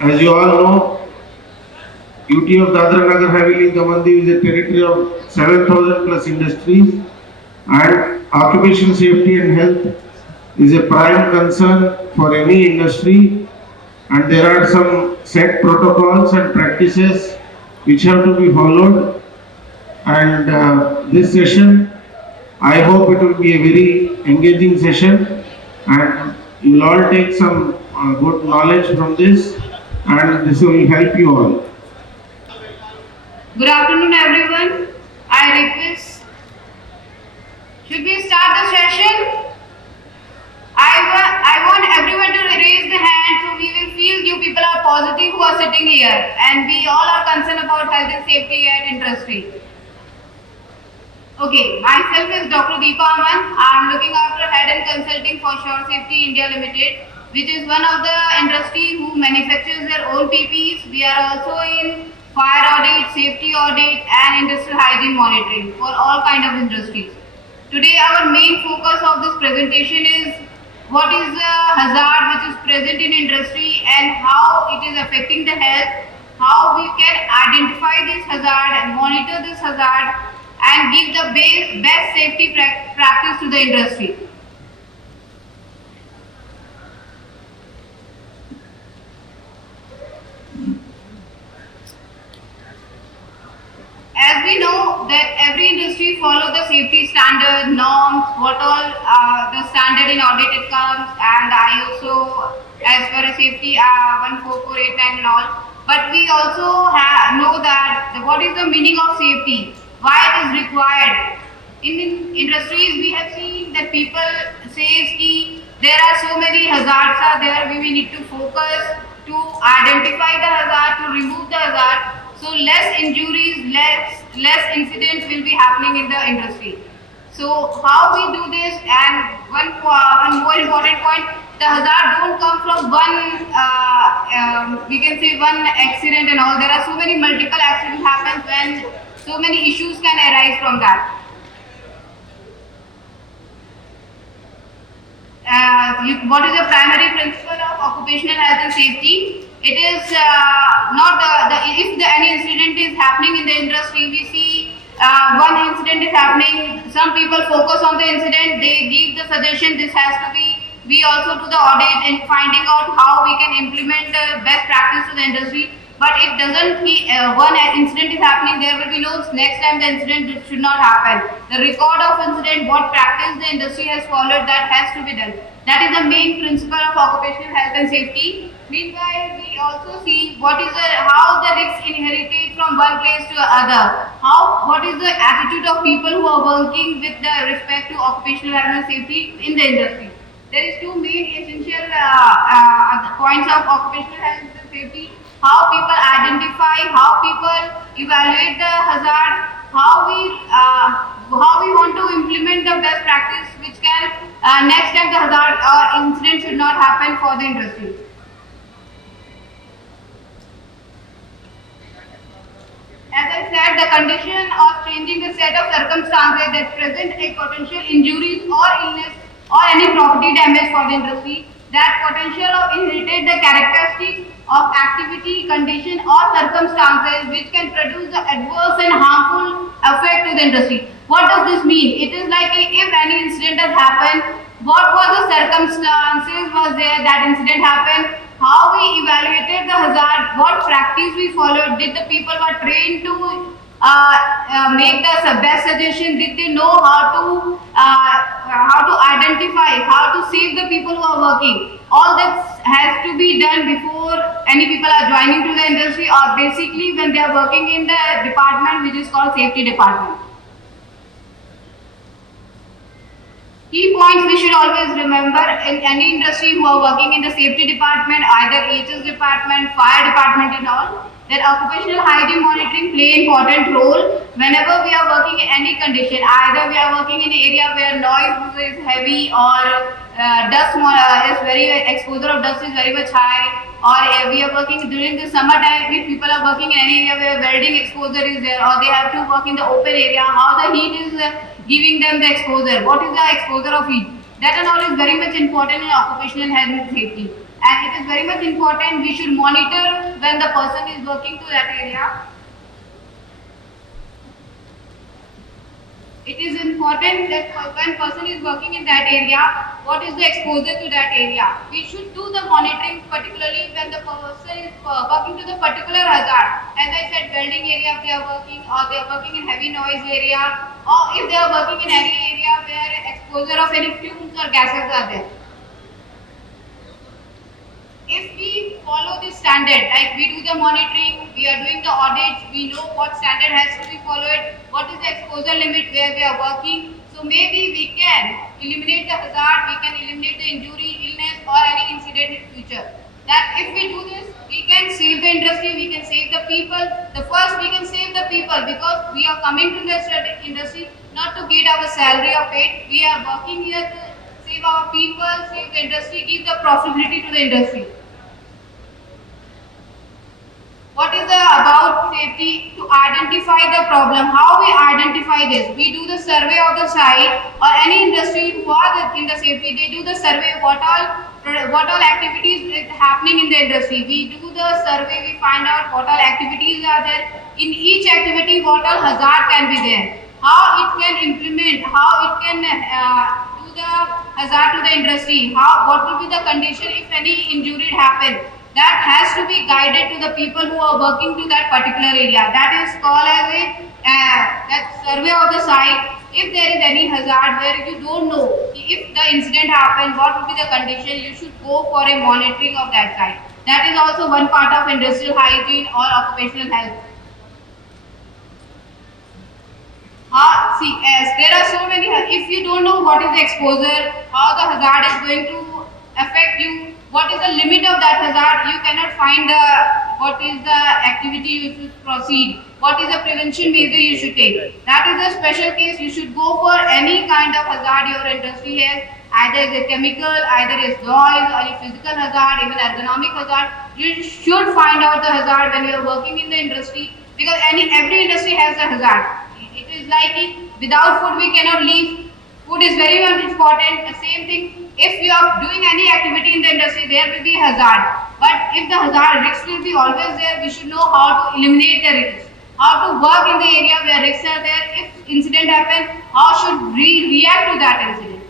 As you all know, UT of Dadra Nagar Haveli, Daman-Diu is a territory of 7,000 plus industries, and occupational safety and health is a prime concern for any industry, and there are some set protocols and practices which have to be followed. And this session, I hope it will be a very engaging session, and you will all take some good knowledge from this, and this will help you all. Good afternoon, everyone. I request, should we start the session? I want everyone to raise the hand so we will feel you people are positive who are sitting here, and we all are concerned about health and safety and industry. Okay, myself is Dr. DAMAN. I am looking after Head and Consulting for Shore Safety India Limited, which is one of the industry who manufactures their own PPEs. We are also in fire audit, safety audit and industrial hygiene monitoring for all kind of industries. Today our main focus of this presentation is what is the hazard which is present in industry and how it is affecting the health, how we can identify this hazard and monitor this hazard and give the best safety practice to the industry. As we know that every industry follow the safety standard norms, what all the standard in audit it comes, and ISO as per a safety 14489 and all. But we also know that what is the meaning of safety, why it is required. In industries we have seen that people says ki there are so many hazards are there, we need to focus to identify the hazard, to remove the hazard. So less injuries, less incidents will be happening in the industry. So how we do this, and one more important point, the hazard don't come from one, we can say one accident and all. There are so many multiple accidents happen when so many issues can arise from that. What is the primary principle of occupational health and safety? It is not if any incident is happening in the industry, we see one incident is happening, some people focus on the incident, they give the suggestion this has to be, we also do the audit and finding out how we can implement the best practice to the industry. But it doesn't one incident is happening, there will be no next time the incident should not happen. The record of incident, what practice the industry has followed, that has to be done. That is the main principle of occupational health and safety. Meanwhile, we also see how the risks inherited from one place to other. What is the attitude of people who are working with the respect to occupational health and safety in the industry. There is two main essential points of occupational health and safety. How people identify, how people evaluate the hazard, how we want to implement the best practice which can next time the hazard or incident should not happen for the industry. As I said, the condition of changing the set of circumstances that present a potential injuries or illness or any property damage for the industry, that potential of inherited the characteristics of activity, condition or circumstances which can produce the adverse and harmful effect to the industry. What does this mean? It is like if any incident has happened, what were the circumstances was there that incident happened, how we evaluated the hazard, what practice we followed, did the people were trained to make the best suggestion, did they know how to identify, how to save the people who are working. All that has to be done before any people are joining to the industry or basically when they are working in the department which is called safety department. Key points we should always remember in any industry who are working in the safety department, either HS department, fire department and all, that occupational hygiene monitoring play important role whenever we are working in any condition. Either we are working in an area where noise is heavy or dust is exposure of dust is very much high, or we are working during the summer time, if people are working in an area where welding exposure is there, or they have to work in the open area, how the heat is giving them the exposure, what is the exposure of heat, that and all is very much important in occupational health and safety. and it is very much important. We should monitor when the person is working to that area. It is important that when person is working in that area, what is the exposure to that area. We should do the monitoring, particularly when the person is working to the particular hazard. As I said, welding area if they are working, or they are working in heavy noise area, or if they are working in any area where exposure of any fumes or gases are there. If we follow this standard, like we do the monitoring, we are doing the audits, we know what standard has to be followed, what is the exposure limit where we are working. So maybe we can eliminate the hazard, we can eliminate the injury, illness or any incident in future. That if we do this, we can save the industry, we can save the people. The first we can save the people, because we are coming to the industry not to get our salary or paid. We are working here to save our people, save the industry, give the profitability to the industry. What is the about safety? To identify the problem. How we identify this? We do the survey of the site, or any industry who are in the safety, they do the survey what all activities is happening in the industry. We do the survey, we find out what all activities are there. In each activity, what all hazard can be there. How it can implement, how it can do the hazard to the industry. What will be the condition if any injury happen. That has to be guided to the people who are working to that particular area. That is called as a that survey of the site. If there is any hazard where you don't know if the incident happened, what will be the condition, you should go for a monitoring of that site. That is also one part of industrial hygiene or occupational health. See, as there are so many, if you don't know what is the exposure, how the hazard is going to affect you, what is the limit of that hazard, you cannot find what is the activity you should proceed, what is the prevention measure you should take. That is a special case. You should go for any kind of hazard your industry has, either is a chemical, either is noise or a physical hazard, even ergonomic hazard. You should find out the hazard when you are working in the industry, because every industry has a hazard. It is like without food we cannot live. Food is very much important. The same thing, if you are doing any activity in the industry, there will be hazard. But if the hazard risks will be always there, we should know how to eliminate the risks. How to work in the area where risks are there. If incident happens, how should we react to that incident?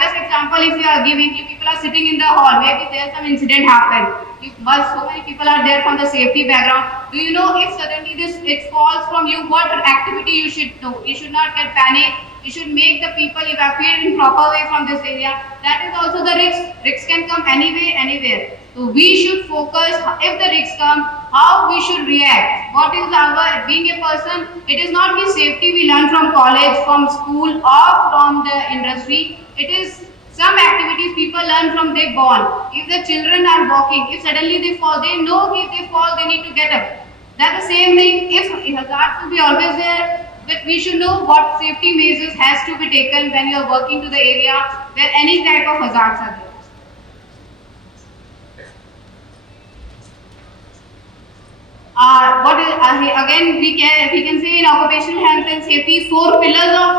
Just example, if you are giving, if people are sitting in the hall, maybe there some incident happened. If so many people are there from the safety background, do you know if suddenly it falls from you, what activity you should know? You should not get panic. You should make the people evacuate in proper way from this area. That is also the risk. Risks can come anyway, anywhere. So we should focus, if the risks come, how we should react. What is our, being a person, it is not the safety we learn from college, from school or from the industry. It is some activities people learn from they born. If the children are walking, if suddenly they fall, they know if they fall, they need to get up. That's the same thing. If hazard will be always there, but we should know what safety measures has to be taken when you are working to the area where any type of hazards are there. Again we can say in occupational health and safety, 4 pillars of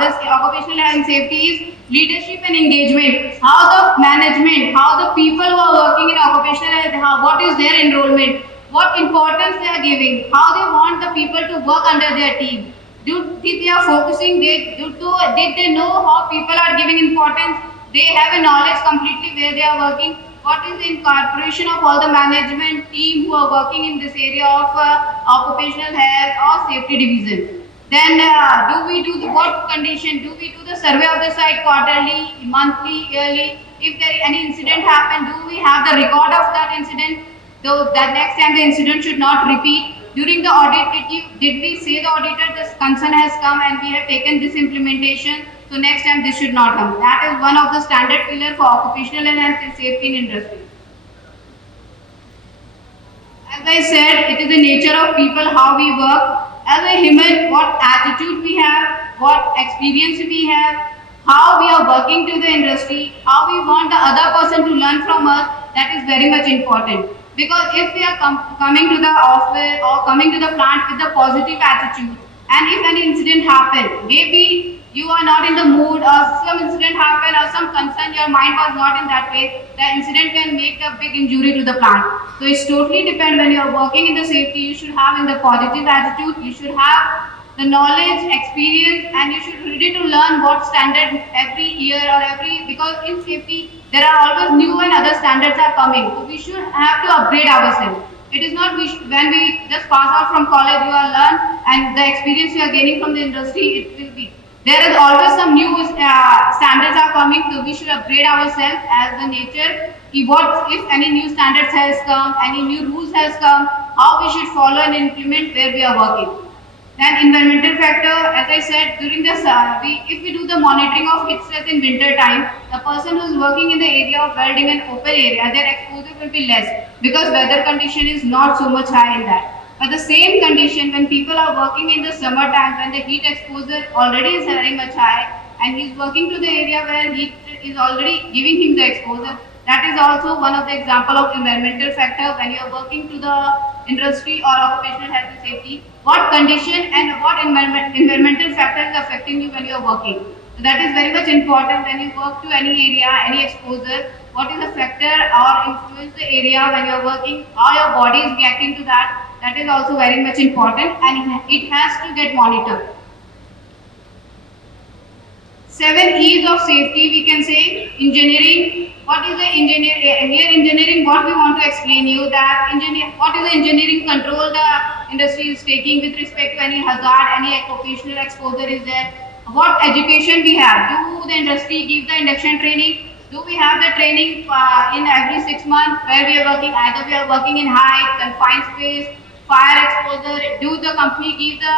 this occupational health and safety is leadership and engagement. How the management, how the people who are working in occupational health, what is their enrollment, what importance they are giving, how they want the people to work under their team. Did they are focusing, did they know how people are giving importance, they have a knowledge completely where they are working. What is the incorporation of all the management team who are working in this area of occupational health or safety division. Then do we do what condition? Do we do the survey of the site quarterly, monthly, yearly? If there is any incident happen, do we have the record of that incident? So that next time the incident should not repeat. During the audit, did we say the auditor this concern has come and we have taken this implementation? So next time this should not come. That is one of the standard pillar for occupational health and safety in industry. As I said, it is the nature of people, how we work. As a human, what attitude we have, what experience we have, how we are working to the industry, how we want the other person to learn from us, that is very much important. Because if we are coming to the office or coming to the plant with a positive attitude, and if any incident happens, maybe you are not in the mood or some incident happened or some concern you your mind was not in that way, the incident can make a big injury to the plant. So it's totally depend when you are working in the safety, you should have in the positive attitude, you should have the knowledge, experience, and you should ready to learn what standard every year or every, because in safety there are always new and other standards are coming. So we should have to upgrade ourselves. It is not when we just pass out from college, you are learn and the experience you are gaining from the industry, it will be. There is always some new standards are coming, so we should upgrade ourselves as the nature. What if any new standards has come, any new rules has come, how we should follow and implement where we are working. Then environmental factor, as I said, during the if we do the monitoring of heat stress in winter time, the person who is working in the area of welding and open area, their exposure will be less because weather condition is not so much high in that. But the same condition when people are working in the summer time, when the heat exposure already is very much high, and he is working to the area where heat is already giving him the exposure, that is also one of the example of environmental factor when you are working to the industry or occupational health and safety. What condition and what environmental factor is affecting you when you are working. So that is very much important when you work to any area, any exposure. What is the factor or influence the area when you are working, how your body is reacting to that. That is also very much important and it has to get monitored. 7 E's of safety we can say. Engineering. What is the engineer? Here engineering, what we want to explain you that what is the engineering control the industry is taking with respect to any hazard, any occupational exposure is there. What education we have? Do the industry give the induction training? Do we have the training in every 6 months where we are working? Either we are working in height, confined space, fire exposure. Do the company give the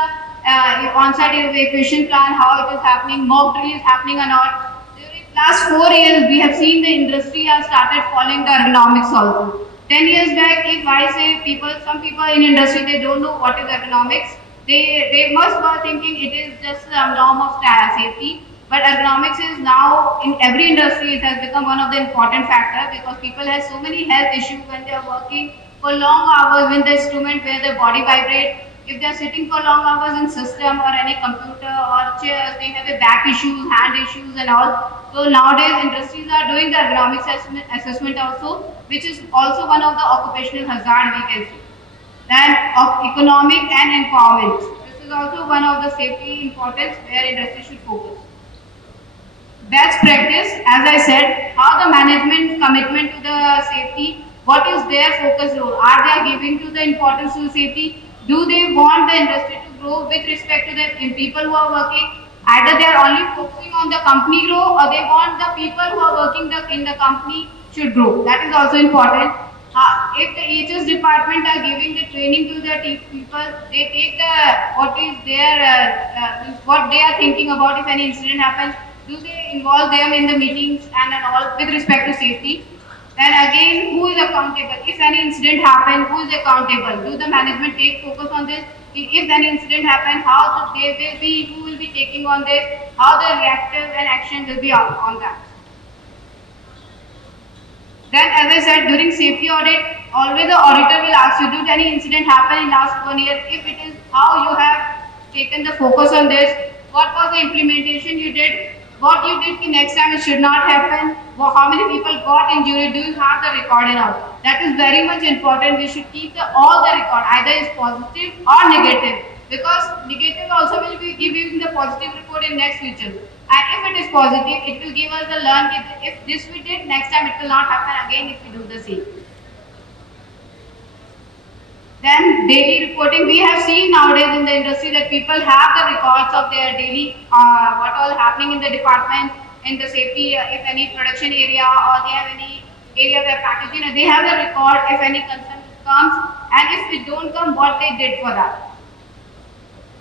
on-site evacuation plan, how it is happening, mock drill is happening or not. During last 4 years, we have seen the industry has started following the ergonomics also. 10 years back, if I say some people in industry, they don't know what is ergonomics. They must be thinking it is just a norm of safety. But ergonomics is now in every industry, it has become one of the important factor because people have so many health issues when they are working for long hours with the instrument where the body vibrates. If they are sitting for long hours in system or any computer or chairs, they have a back issues, hand issues and all. So nowadays industries are doing the ergonomics assessment also, which is also one of the occupational hazard we can see. Then of economic and empowerment. This is also one of the safety importance where industry should focus. Best practice, as I said, how the management commitment to the safety, what is their focus role? Are they giving to the importance to safety? Do they want the industry to grow with respect to the people who are working? Either they are only focusing on the company grow or they want the people who are working in the company should grow. That is also important. If the HS department are giving the training to the people, they take the what they are thinking about if any incident happens. Do they involve them in the meetings and all with respect to safety? Then again, who is accountable? If any incident happens, who is accountable? Do the management take focus on this? If any incident happens, who will be taking on this? How the reactive and action will be on that? Then as I said, during safety audit, always the auditor will ask you, did any incident happen in last 1 year? If it is, how you have taken the focus on this? What was the implementation you did? What you did next time it should not happen. How many people got injured? Do you have the record and all? That is very much important. We should keep all the record, either is positive or negative. Because negative also will be giving the positive report in next future. And if it is positive, it will give us the learn. If this we did, next time it will not happen again if we do the same. Then daily reporting, we have seen nowadays in the industry that people have the records of their daily, what all happening in the department, in the safety, if any production area or they have any area where packaging, they have the record if any concern comes and if it don't come, what they did for that.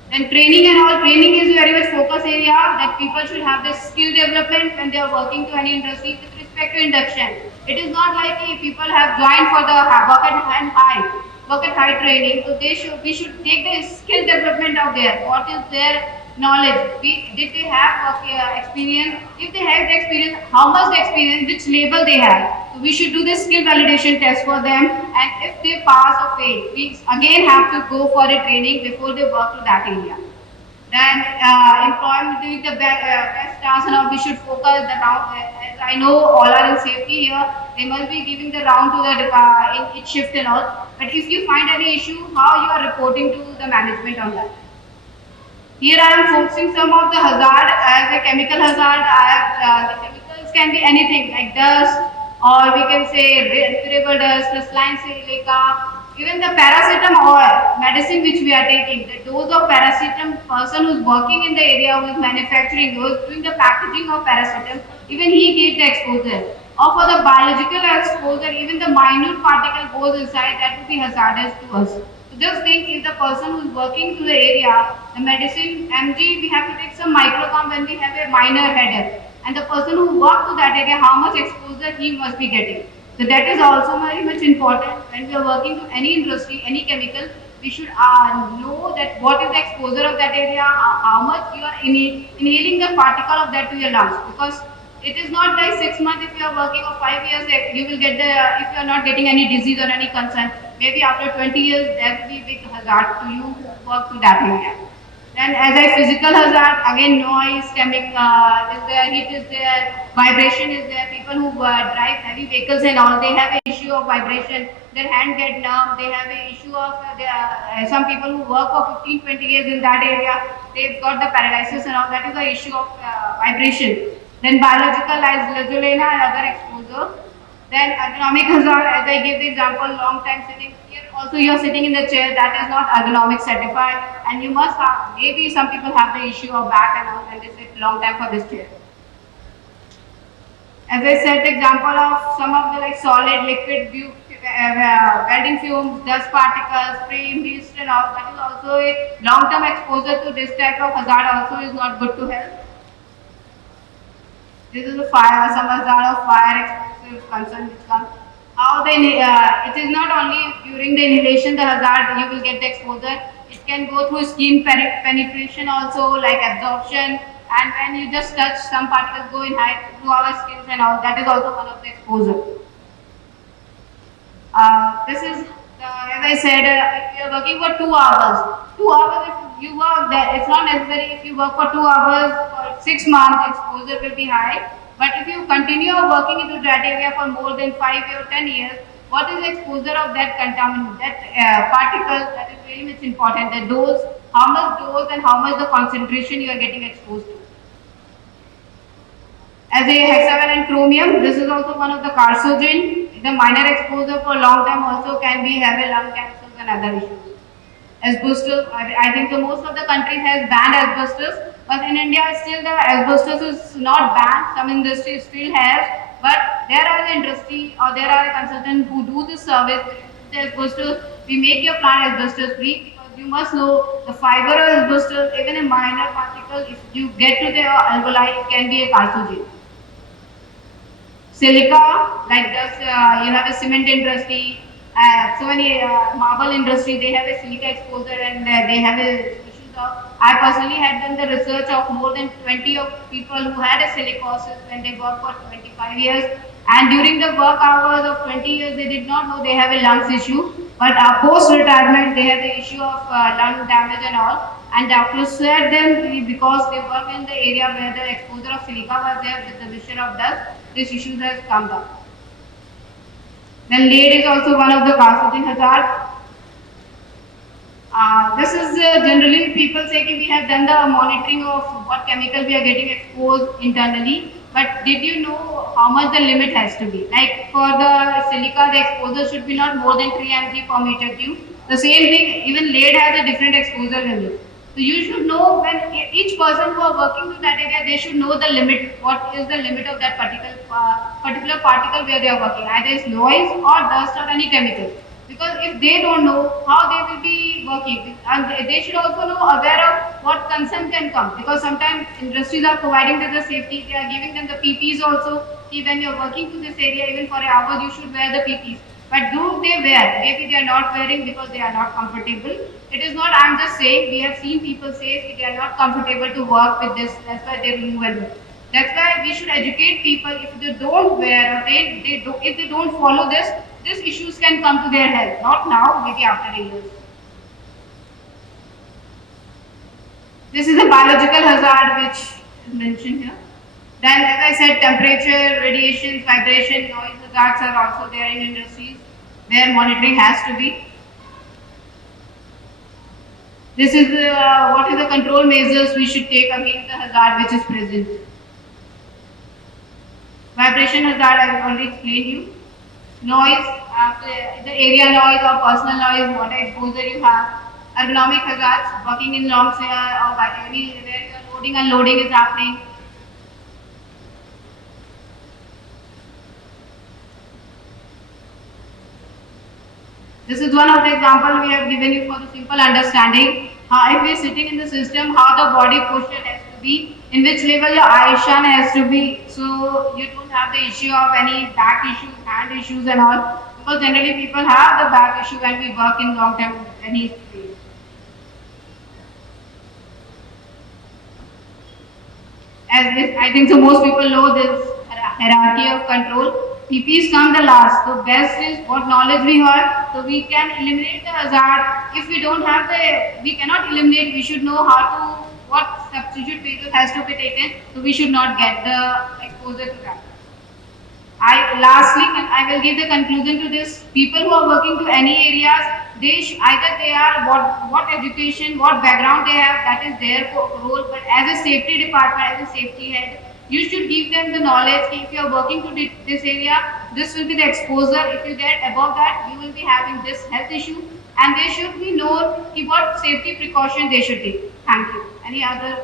Then training and all, training is very much focus area that people should have the skill development when they are working to any industry with respect to induction. It is not like people have joined for the bucket height training, so we should take the skill development out there. What is their knowledge? Did they have experience? If they have the experience, how much the experience, which label they have. So we should do the skill validation test for them, and if they pass or fail, we again have to go for a training before they work to that area. Then employment doing the best chance and all, we should focus the round. As I know all are in safety here, they must be giving the round to the in each shift and all. But if you find any issue, how you are reporting to the management on that? Here I am focusing some of the hazard as a chemical hazard. The chemicals can be anything like dust, or we can say respirable dust, crystalline silica, even the paracetamol medicine which we are taking. The dose of paracetamol, person who is working in the area who is manufacturing, who is doing the packaging of paracetamol, even he gets the exposure. Or for the biological exposure, even the minute particle goes inside, that would be hazardous to us. So just think, if the person who is working to the area, the medicine mg, we have to take some microgram when we have a minor headache. And the person who works to that area, how much exposure he must be getting. So that is also very much important. When we are working to any industry, any chemical, we should know that what is the exposure of that area, how much you are inhaling the particle of that to your lungs. Because it is not like 6 months if you are working, or 5 years you will get the, if you are not getting any disease or any concern, maybe after 20 years there will be big hazard to you who work to that area. Then as a physical hazard, again noise, is there, heat is there, vibration is there. People who drive heavy vehicles and all, they have an issue of vibration. Their hand get numb. They have an issue of some people who work for 15, 20 years in that area, they've got the paralysis and all. That is the issue of vibration. Then biological as lazulina and other exposure. Then ergonomic hazard, as I gave the example, long time sitting. Here also you are sitting in the chair, that is not ergonomic certified, and you must have, maybe some people have the issue of back and all when they sit long time for this chair. As I said, the example of some of the like solid, liquid, welding fumes, dust particles, flame, mist and all, that is also a long-term exposure to this type of hazard also is not good to health. This is a fire, some hazard of fire explosive concern which comes. How the it is not only during the inhalation the hazard you will get the exposure. It can go through skin penetration also, like absorption, and when you just touch, some particles go in high through our skins and all. That is also one of the exposure. This is, as I said, if you are working for 2 hours, 2 hours if you work, that it's not necessary if you work for 2 hours for 6 months, exposure will be high. But if you continue working into that area for more than 5 or 10 years, what is the exposure of that contaminant, that particle? That is very much important. The dose, how much dose and how much the concentration you are getting exposed to. As a hexavalent chromium, this is also one of the carcinogen. The minor exposure for long time also can be have a lung cancers and other issues. Asbestos, I think the most of the countries has banned asbestos, but in India still the asbestos is not banned. Some industries still have, but there are the industry or there are consultants who do this service. The asbestos, we make your plant asbestos free, because you must know the fiber of asbestos, even a minor particle, if you get to the alveoli, it can be a carcinogen. Silica, like this, you have a cement industry, so many marble industry, they have a silica exposure, and they have a issues of. I personally had done the research of more than 20 of people who had a silicosis when they worked for 25 years, and during the work hours of 20 years, they did not know they have a lungs issue, but post retirement, they have the issue of lung damage and all. And doctors said them, because they work in the area where the exposure of silica was there with the mixture of dust, this issue has come up. Then lead is also one of the carcinogen hazard. This is generally people say that we have done the monitoring of what chemical we are getting exposed internally, but did you know how much the limit has to be? Like for the silica, the exposure should be not more than 3 mg per meter cube. The same thing, even lead has a different exposure limit. So you should know, when each person who are working to that area, they should know the limit, what is the limit of that particular particle where they are working, either it's noise or dust or any chemical. Because if they don't know, how they will be working, and they should also know aware of what concern can come, because sometimes industries are providing them the safety, they are giving them the PPs also. When you are working to this area, even for an hour, you should wear the PPs. But do they wear? Maybe they are not wearing because they are not comfortable. It is not, I am just saying, we have seen people say they are not comfortable to work with this, that's why they remove it. That's why we should educate people. If they don't wear, or if they don't follow this, these issues can come to their health. Not now, maybe after a year. This is a biological hazard which is mentioned here. Then, as I said, temperature, radiation, vibration, noise hazards are also there in industries where monitoring has to be. This is what is the control measures we should take against the hazard which is present. Vibration hazard I have already explained you. Noise, the area noise or personal noise, what exposure you have. Ergonomic hazards, working in long or by any where your loading and unloading is happening. This is one of the example we have given you for the simple understanding. How if we are sitting in the system, how the body posture has to be, in which level your ishan has to be, so you don't have the issue of any back issues, hand issues and all. Because generally people have the back issue when we work in long term any space. I think so most people know this hierarchy of control. PPs come the last. So best is what knowledge we have. So we can eliminate the hazard. If we don't have we cannot eliminate. We should know how to, what substitute measures has to be taken. So we should not get the exposure to that. Lastly, I will give the conclusion to this. People who are working to any areas, either they are what education, what background they have, that is their role. But as a safety department, as a safety head, you should give them the knowledge. If you are working to this area, this will be the exposure. If you get above that, you will be having this health issue, and they should be known what safety precaution they should take. Thank you. Any other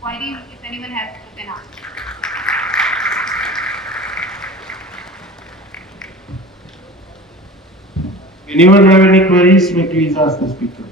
queries? If anyone has, you can ask. Anyone have any queries, may please ask the speaker.